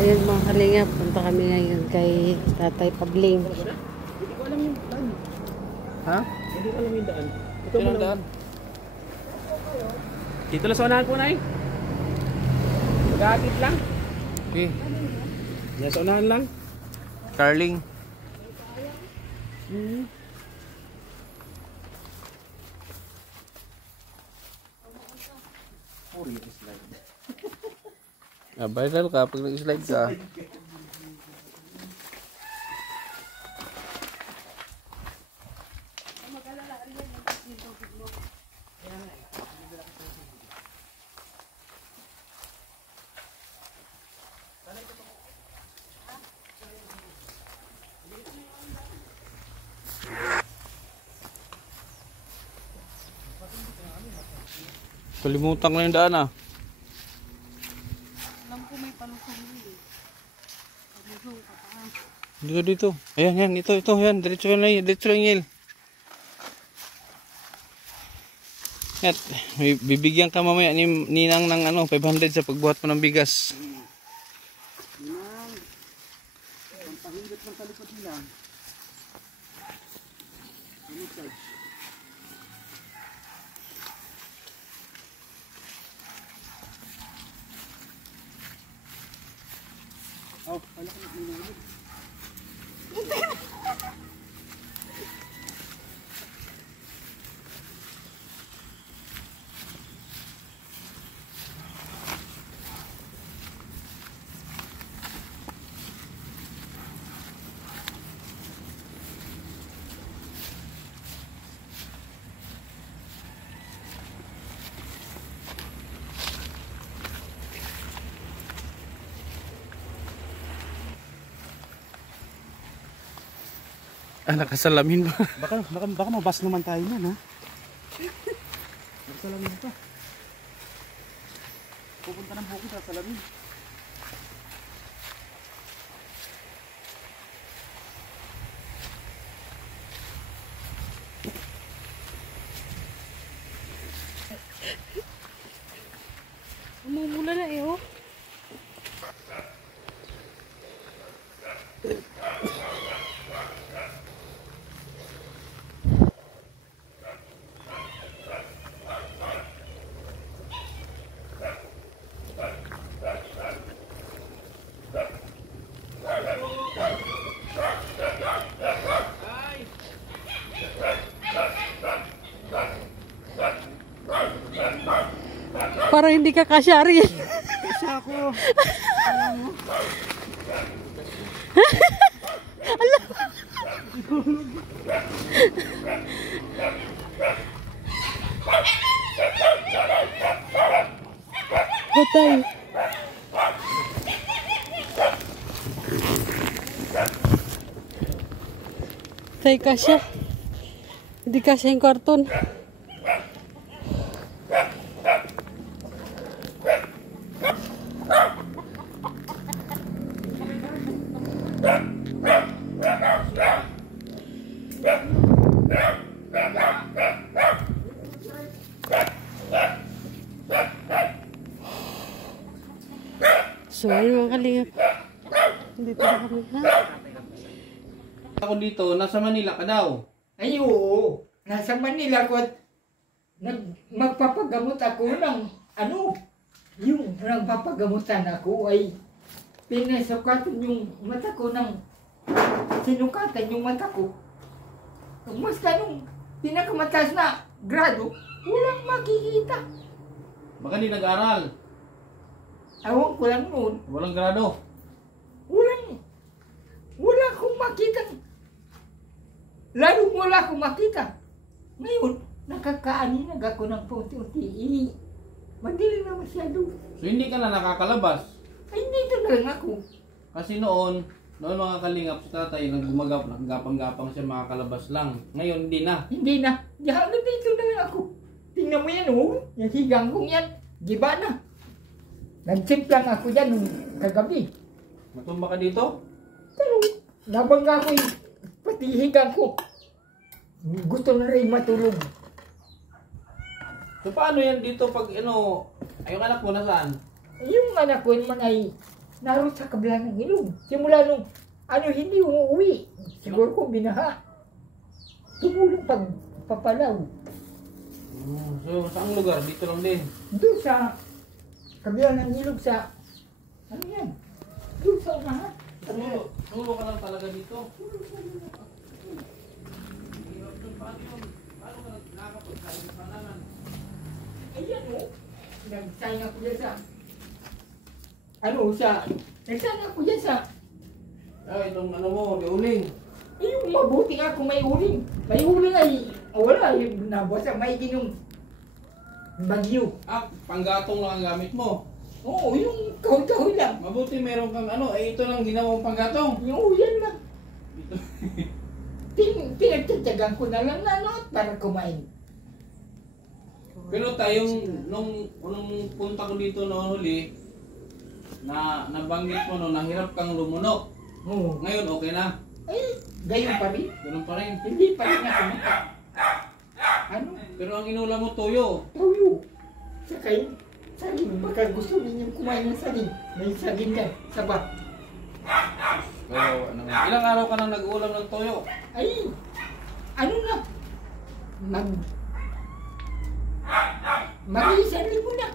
Ayun mga kalingap, punta kami ngayon kay Tatay Pabling. Hindi ko alam yung daan. Ha? Hindi ko alam yung daan. Ito Sino ang daan? Dito lang sa unahan po, Nay. Mag-aagit lang. Okay. Yan sa unahan lang. Carling. Viral ka pag nag-slide ka. Kalimutan ko yung daan ah. Alam ko may palusong dito. Palusong ka pa. Dito dito. Ayan yan, ito yan. Diretso lang Yel. At bibigyan ka mamaya ni Ninang ng 500 sa pagbuhat mo ng bigas. Ninang. Pampahindot ng talikod nila. Ano size? Oh, wala ka nag-inulit. Nakasalamin ba? Baka mabas naman tayo yan, ha? Salamin pa. Pupunta ng bukid sa salamin. Umumula na eh, oh. Para hindi ka kasyari. Kasi ako. Alam mo. Hotel. Tay kasya. Hindi kasya yung karton. So, ayun mga kalingap. Dito na kami, ha? Ako dito, nasa Manila ka daw. Ay, oo. Nasa Manila ko at magpapagamot ako ng yung nagpapagamutan ako ay pinasukatan yung mata ko ng sinukatan yung mata ko. Basta nung pinakamataas na grado, walang makikita. Baka di nag-aral. Awang ko lang noon. Walang grado. Wala akong makita. Lalo wala akong makita. Ngayon, nakakaaninag ako ng punti-unti. Madilim na masyado. So hindi ka na nakakalabas. Ay, dito na lang ako. Kasi noon mga kalingap si tatay naggapang-gapang siya makakalabas lang. Ngayon hindi na. Hindi na. Diyan na dito na lang ako. Tingnan mo yan, oh. Yung higang kong yan. Giba na. Nag-tip lang ako dyan nung kagabi. Matumba ka dito? Pero, nabangga ko yung pati higang ko. Gusto na rin matulog. So paano yan dito pag yung anak mo nasaan? Yung anak ko naman ay naroon sa kabila ng ilog. Simula nung hindi umuwi. Siguro ko binaha. Tumulong pagpapalaw. So, saang lugar? Dito lang din. Doon sa kabila ng ilog sa, ano yan? Doon sa unahan. Nulo ka lang talaga dito. Ayan o. Nag-sign ako dyan sa, nag-sign ako dyan sa, Itong ano mo, di uling. yung mabuti nga kung may uling. May uling ay, wala, nabasa, may ginong bagyo. Panggatong lang ang gamit mo. Oo, yung kahoy-kahoy lang. Mabuti meron kang ano, ito lang ginawang panggatong. Yung uyan lang. Pinagtatagan ko na lang na para kumain. Pero tayong, nung punta ko dito noong huli, nabanggit mo no, nahirap kang lumunok. Oo. Ngayon okay na. Ay, gayon pa rin. Ganun pa rin. Hindi pa rin ako maka. Ano? Pero ang inulam mo toyo. Tuyo. Sakay. Saging. Baka gusto ninyong kumain ng saging. May saging yan. Saba. Pero ano, ilang araw ka nang nag-ulam ng toyo? Ay, ano na? Mag-iisang libo na.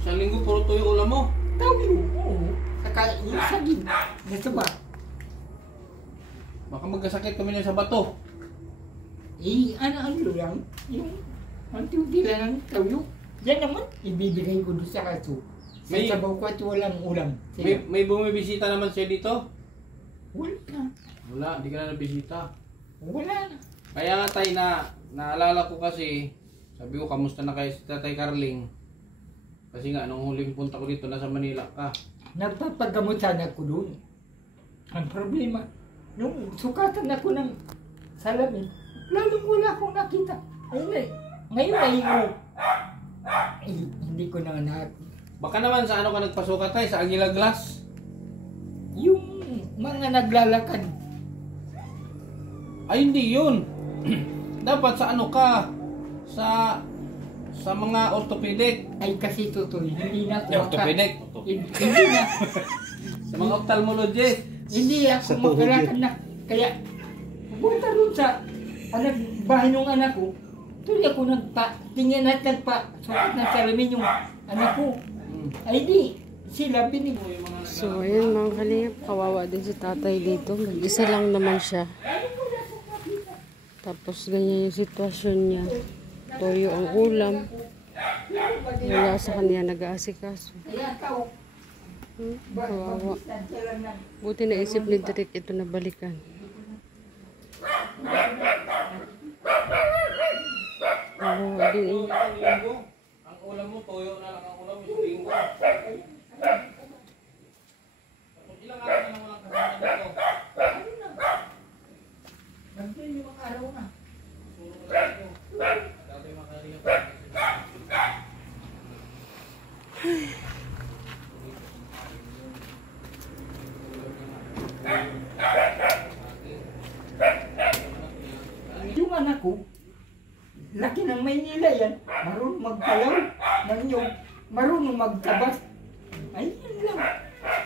Isang linggo puro toyo ulam mo. Tuyo. Oo. Saka yung saging. Nasaba. Baka magkasakit kami niya sa bato. Ano lang, yung unti-unti lang ng tuyo. Yan naman, ibibigay ko doon sa kaso. Sa May- sabaw ko at walang ulam. May bumibisita naman siya dito? Wala na. Wala, di ka na nabisita. Wala na. Kaya nga tayo naalala ko kasi, sabi ko, kamusta na kayo si Tatay Carling? Kasi nga, nung huling punta ko dito, nasa Manila ka. Nagpapagamot sana ko doon. Ang problema, nung sukatan ako ng salamin, lalong wala akong nakita. Ayun, ngayon ay hindi ko na nakita. Baka naman sa ano ka nagpasukat tayo, sa Aguila Glass. Yung mga naglalakad, Ay, hindi yun. Dapat sa ano ka, sa mga orthopedic. ay kasi tutoy, hindi na ako Orthopedic? Hindi na. Sa mga ophthalmologist. Hindi ako Sa tuhod makalakad na. Kaya, pupunta rin sa bahay ng anak ko. Tuloy ako tingin at sukat ng salamin yung anak ko. Ay di, sila binigay. So, ayun mga kalingap, kawawa din si tatay dito. Mag-isa lang naman siya. Tapos ganyan yung sitwasyon niya. Toyo ang ulam. Wala sa kanya nag-aasikaso. Kaya tao, Kawawa. Buti naisip ni Derek ito na balikan. Kawawa din. Ang ulam mo, toyo na lang ang ulam mo, isang linggo. Ilang araw na lang walang kasama dito? nagdilimang araw na. Sunog ka lang dito. Dati makalinga. Yung anak ko, laki ng Maynila yan, marunong magpalaw ng nyog, marunong magtabas. Ay, yun lang.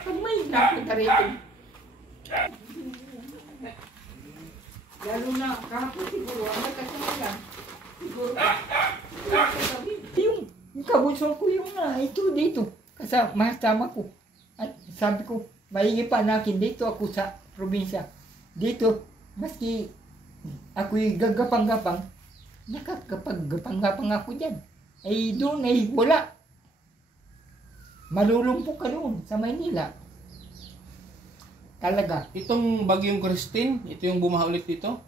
Pag may napunta rito. Lalo na kahapon siguro, ang nagkasama lang. Siguro, yung kabusong ko yung ito dito. Kasi mahasama ko. At sabi ko, maigi pa nakin dito ako sa probinsya. Dito, maski ako'y gagapang-gapang, nakakapag-gapang-gapang ako dyan. Ay doon ay wala. Malulumpok ka doon sa Maynila. Talaga. Itong bagyong Christine, ito yung bumaha ulit dito.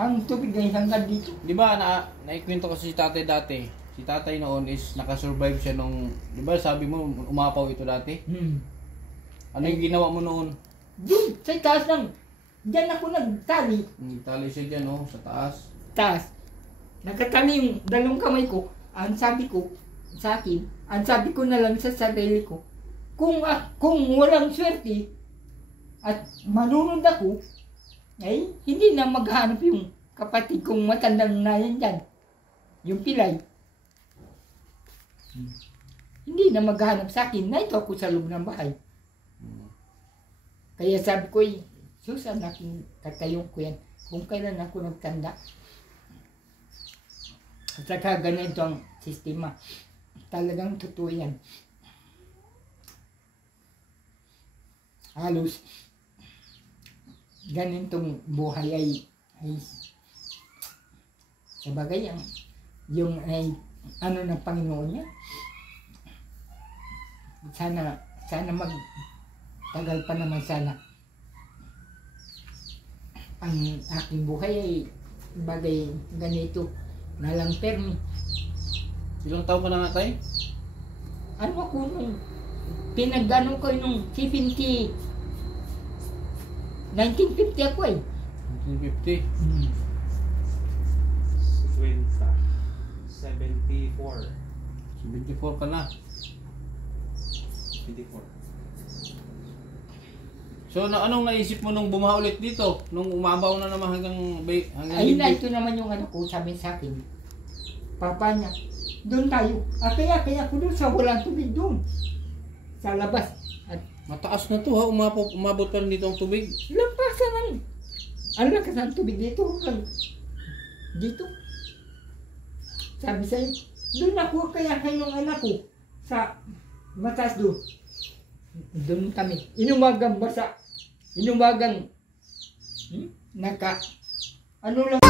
Ang tubig ay hanggang dito. Di ba naikwento ko si tatay dati? Si tatay noon is nakasurvive siya nung, di ba sabi mo umapaw ito dati? Ano yung ginawa mo noon? Doon, sa taas ng, dyan ako nagtali. Tali siya dyan, oh, sa taas. Taas. Nagkatali yung dalawang kamay ko. Ang sabi ko sa akin, ang sabi ko na lang sa sarili ko, kung walang swerte at malunod ako, ay hindi na maghanap yung kapatid kong matandang na yan dyan. Yung pilay. hindi na maghahanap sa akin. Na ito ako sa loob ng bahay. Kaya sabi ko, sus, aking katayong ko yan. Kung kailan ako nagtanda. At saka ganito ang sistema. Talagang totoo yan. Halos ganitong buhay ay sa bagay yung ano ng Panginoon niya. Sana magtagal pa naman sana ang aking buhay ay bagay ganito na lang term. Ilang taon ka na nga tayo? Ano ako nung pinagano ko nung 1950 ako eh. 1950. 74. 74 ka na. 24. So anong naisip mo nung bumaha ulit dito? Nung umabaw na naman hanggang Ayun na, ito naman yung ano ko sabi sa akin. Papa niya, doon tayo. Kaya ako doon sa walang tubig doon. Sa labas. At mataas na to ha, umabot pa rin dito ang tubig. lampasan man. Ang lakas ng tubig dito. Dito. Sabi sa'yo, doon ako kaya kayong anak ko. Sa mataas doon. Doon kami. Inumagang basa. Inumagang ano lang.